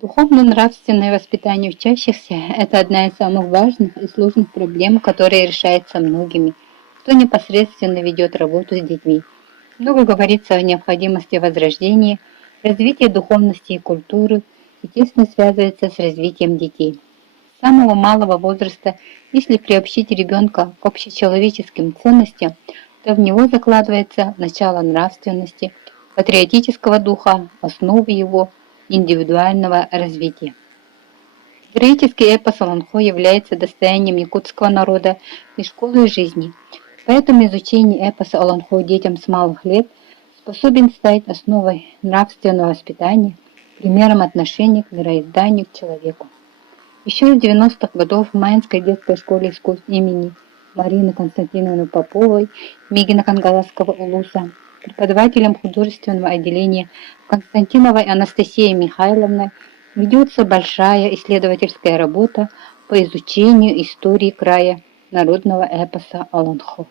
Духовно-нравственное воспитание учащихся – это одна из самых важных и сложных проблем, которая решается многими, кто непосредственно ведет работу с детьми. Много говорится о необходимости возрождения, развития духовности и культуры и тесно связывается с развитием детей. С самого малого возраста, если приобщить ребенка к общечеловеческим ценностям, то в него закладывается начало нравственности, патриотического духа, основы его индивидуального развития. Греческий эпос Аланхо является достоянием якутского народа и школой жизни, поэтому изучение эпоса Аланхо детям с малых лет способен стать основой нравственного воспитания, примером отношения к мироизданию, к человеку. Еще с 90-х годов в Маинской детской школе искусств имени Марины Константиновны Поповой Мигино-Кангаласского улуса преподавателем художественного отделения Константиновой Анастасией Михайловной ведется большая исследовательская работа по изучению истории края народного эпоса Аланхо.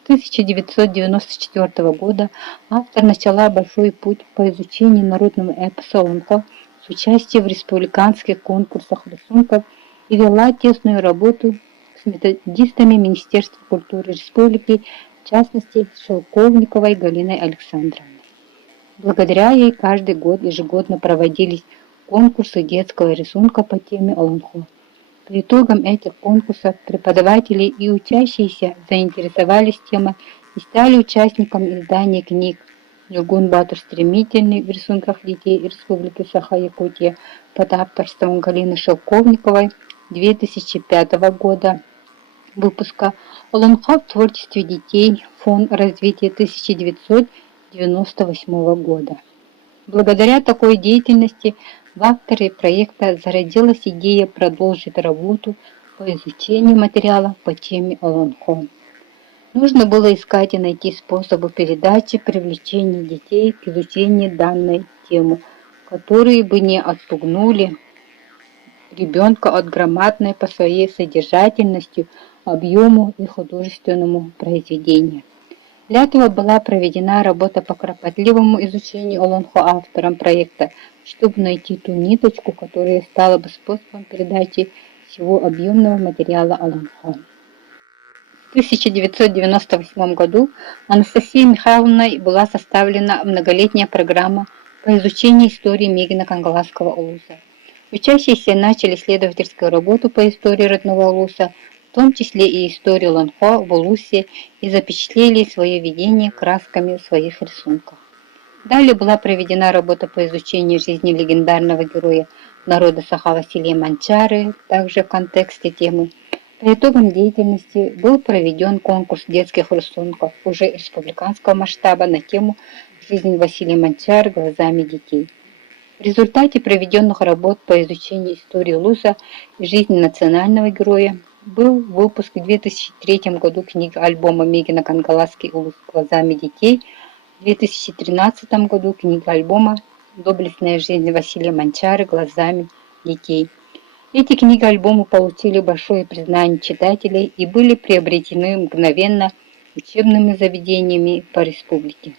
С 1994 года автор начала большой путь по изучению народного эпоса Аланхо с участием в республиканских конкурсах рисунков и вела тесную работу с методистами Министерства культуры Республики, в частности, с Шелковниковой Галиной Александровной. Благодаря ей каждый год ежегодно проводились конкурсы детского рисунка по теме Аланхо. По итогам этих конкурсов преподаватели и учащиеся заинтересовались темой и стали участниками издания книг «Нургун Батыр стремительный» в рисунках детей Республики Саха-Якутия под авторством Галины Шелковниковой 2005 года выпуска, Аланхо в творчестве детей, фонд развития 1998 года. Благодаря такой деятельности в авторе проекта зародилась идея продолжить работу по изучению материала по теме Аланхо. Нужно было искать и найти способы передачи, привлечения детей к изучению данной темы, которые бы не отпугнули ребенка от громадной по своей содержательности, объему и художественному произведению. Для этого была проведена работа по кропотливому изучению Аланхо автором проекта, чтобы найти ту ниточку, которая стала бы способом передачи всего объемного материала Аланхо. В 1998 году Анастасией Михайловной была составлена многолетняя программа по изучению истории Мигино-Кангаласского улуса. Учащиеся начали исследовательскую работу по истории родного улуса, в том числе и историю Аланхо в улусе, и запечатлели свое видение красками в своих рисунках. Далее была проведена работа по изучению жизни легендарного героя народа Саха Василия Манчары, также в контексте темы. По итогам деятельности был проведен конкурс детских рисунков уже республиканского масштаба на тему «Жизнь Василия Манчары глазами детей». В результате проведенных работ по изучению истории улуса и жизни национального героя был выпуск в 2003 году книги альбома «Мигино-Кангаласский улус глазами детей», в 2013 году книга альбома «Доблестная жизнь Василия Манчары глазами детей». Эти книги альбома получили большое признание читателей и были приобретены мгновенно учебными заведениями по республике.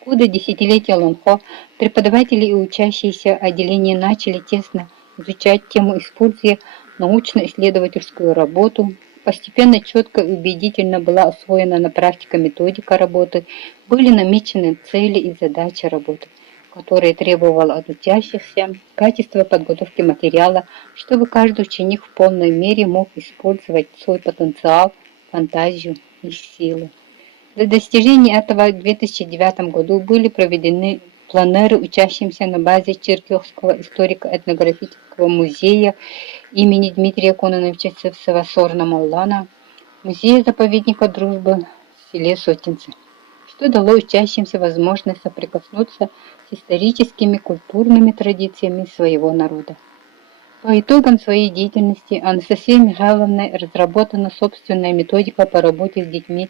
В годы десятилетия Аланхо преподаватели и учащиеся отделения начали тесно изучать тему, используя научно-исследовательскую работу. Постепенно четко и убедительно была освоена на практике методика работы, были намечены цели и задачи работы, которые требовала от учащихся качество подготовки материала, чтобы каждый ученик в полной мере мог использовать свой потенциал, фантазию и силы. Для достижения этого в 2009 году были проведены планеры учащимся на базе Черкесского историко-этнографического музея имени Дмитрия Кононовича Севсева-Сорна-Моллана, музея-заповедника дружбы в селе Сотинцы, что дало учащимся возможность соприкоснуться с историческими культурными традициями своего народа. По итогам своей деятельности Анастасией Михайловной разработана собственная методика по работе с детьми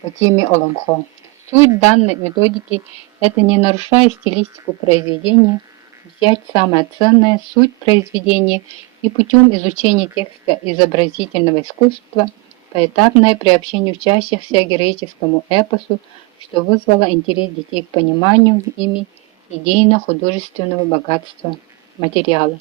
по теме Аланхо. Суть данной методики – это, не нарушая стилистику произведения, взять самое ценное, суть произведения и путем изучения текста изобразительного искусства поэтапное приобщение учащихся к героическому эпосу, что вызвало интерес детей к пониманию ими идейно-художественного богатства материала.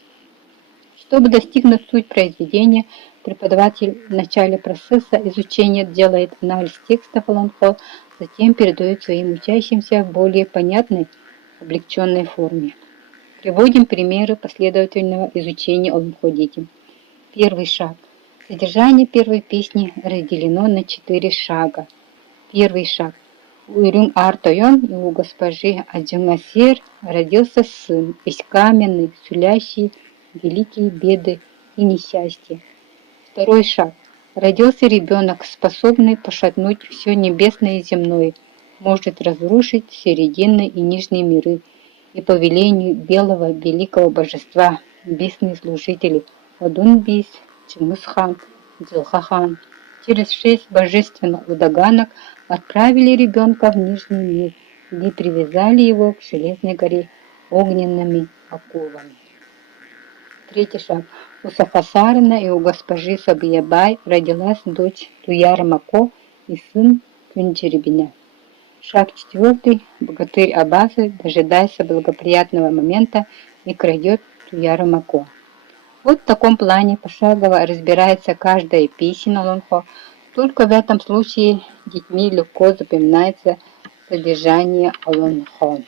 Чтобы достигнуть суть произведения, преподаватель в начале процесса изучения делает анализ текста Олонхо, затем передает своим учащимся в более понятной, облегченной форме. Приводим примеры последовательного изучения Олонхо детям. Первый шаг. Содержание первой песни разделено на 4 шага. Первый шаг. У Ирюн Артойон и у госпожи Аджунгасир родился сын, весь каменный, сулящий великие беды и несчастья. Второй шаг. Родился ребенок, способный пошатнуть все небесное и земное, может разрушить серединные и нижние миры, и по велению белого великого божества, бесные служители Одунбис, Чингисхан, Джилхахан, через 6 божественных удаганок отправили ребенка в Нижний мир, где привязали его к Железной горе огненными оковами. Третий шаг. У Сафасарина и у госпожи Сабиябай родилась дочь Туяра Мако и сын Кунчеребиня. Шаг четвертый. Богатырь Абасы дожидается благоприятного момента и крадет Туяра Мако. Вот в таком плане пошагово разбирается каждая песня Олонхо. Только в этом случае детьми легко запоминается содержание Олонхо.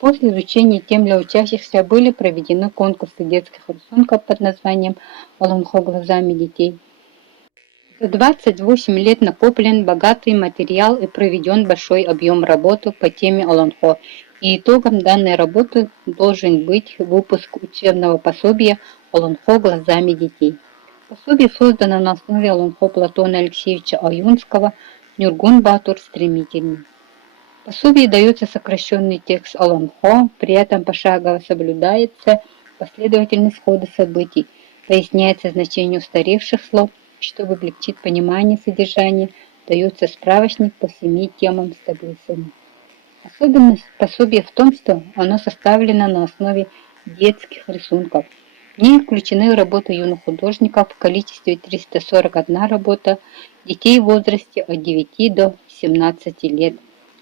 После изучения тем для учащихся были проведены конкурсы детских рисунков под названием «Олонхо глазами детей». За 28 лет накоплен богатый материал и проведен большой объем работы по теме Олонхо. И итогом данной работы должен быть выпуск учебного пособия «Олонхо глазами детей». Пособие создано на основе Олонхо Платона Алексеевича Аюнского «Нюргун Батур стремительный». В пособии дается сокращенный текст Олонхо, при этом пошагово соблюдается последовательность хода событий, поясняется значение устаревших слов, чтобы облегчить понимание содержания, дается справочник по 7 темам с таблицами. Особенность пособия в том, что оно составлено на основе детских рисунков. В ней включены работы юных художников в количестве 341 работа детей в возрасте от 9 до 17 лет,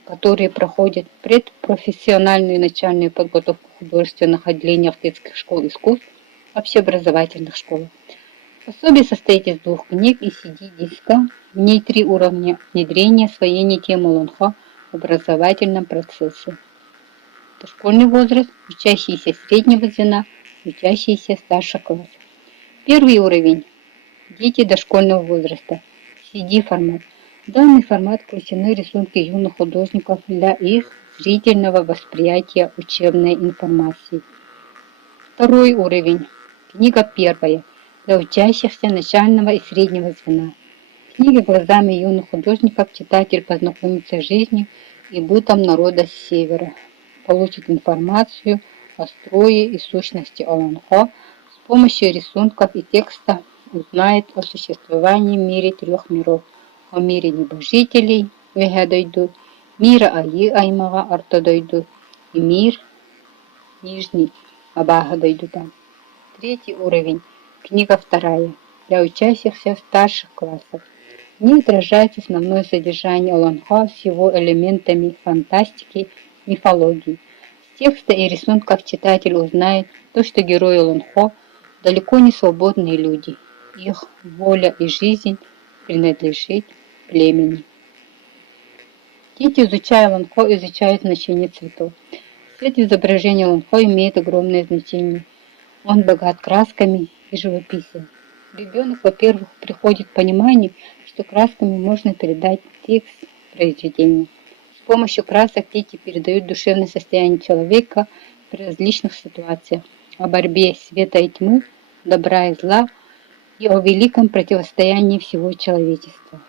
которые проходят предпрофессиональную и начальную подготовку в художественных отделениях детских школ искусств, общеобразовательных школах. Пособие состоит из 2 книг и CD-диска. В ней 3 уровня внедрения освоения темы Олонхо в образовательном процессе. Дошкольный возраст, учащиеся среднего звена, учащиеся старших классов. Первый уровень. Дети дошкольного возраста. CD-формат. В данный формат включены рисунки юных художников для их зрительного восприятия учебной информации. Второй уровень. Книга первая. Для учащихся начального и среднего звена. В книге глазами юных художников читатель познакомится с жизнью и бытом народа с севера, получит информацию о строе и сущности Олонхо, с помощью рисунков и текста узнает о существовании в мире 3 миров, о мире небожителей, Вегадойду, мира Аи Аймага Артодойду и мир Нижний Абагадойду. Третий уровень. Книга вторая. Для учащихся старших классов. В ней отражается основное содержание Олонхо с его элементами фантастики, мифологии. С текста и рисунков читатель узнает то, что герои Олонхо далеко не свободные люди. Их воля и жизнь принадлежит племени. Дети, изучая Олонхо, изучают значение цветов. Цвет в изображении Олонхо имеет огромное значение. Он богат красками и живописью. Ребенок, во-первых, приходит к пониманию, что красками можно передать текст произведения. С помощью красок дети передают душевное состояние человека при различных ситуациях, о борьбе света и тьмы, добра и зла и о великом противостоянии всего человечества.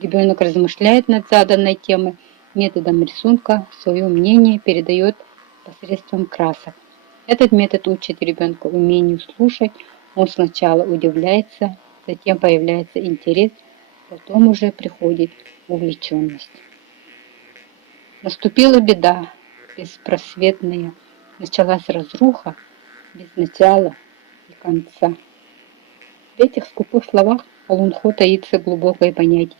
Ребенок размышляет над заданной темой методом рисунка, свое мнение передает посредством красок. Этот метод учит ребенка умению слушать. Он сначала удивляется, затем появляется интерес, потом уже приходит увлеченность. Наступила беда беспросветная, началась разруха без начала и конца. В этих скупых словах Олонхо таится глубокое понятие.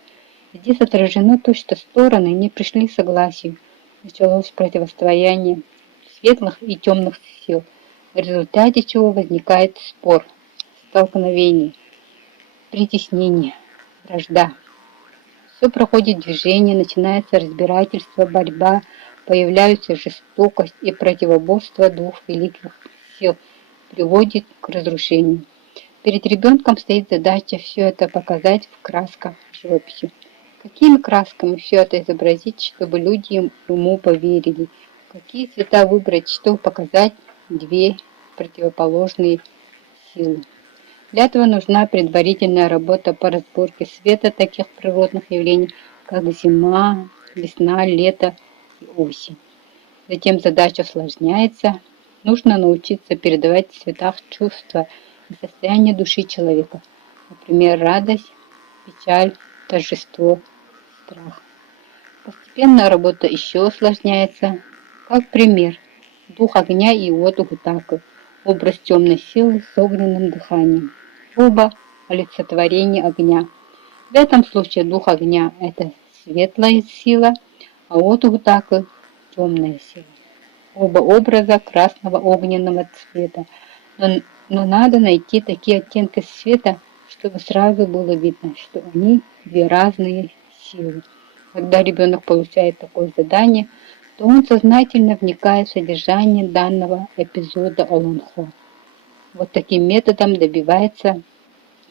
Здесь отражено то, что стороны не пришли к согласию, началось противостояние, светлых и темных сил, в результате чего возникает спор, столкновение, притеснение, вражда. Все проходит движение, начинается разбирательство, борьба, появляются жестокость и противоборство двух великих сил, приводит к разрушению. Перед ребенком стоит задача все это показать в красках живописи. Какими красками все это изобразить, чтобы люди ему поверили? Какие цвета выбрать, чтобы показать две противоположные силы? Для этого нужна предварительная работа по разборке света таких природных явлений, как зима, весна, лето и осень. Затем задача усложняется. Нужно научиться передавать в цветах чувства и состояние души человека. Например, радость, печаль, торжество, страх. Постепенно работа еще усложняется. Как пример, дух огня и воду Гутаку, образ темной силы с огненным дыханием. Оба олицетворения огня. В этом случае дух огня – это светлая сила, а воду Гутаку – темная сила. Оба образа красного огненного цвета, но надо найти такие оттенки света, чтобы сразу было видно, что они две разные силы. Когда ребенок получает такое задание, то он сознательно вникает в содержание данного эпизода Олонхо. Вот таким методом добивается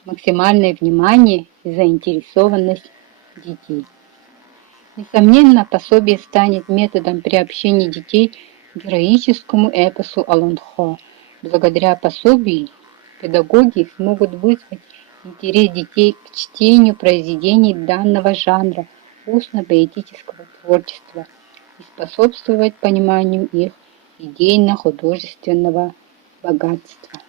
максимальное внимание и заинтересованность детей. Несомненно, пособие станет методом приобщения детей к героическому эпосу Олонхо. Благодаря пособию педагоги смогут вызвать интерес детей к чтению произведений данного жанра устно-поэтического творчества и способствовать пониманию их идейно-художественного богатства.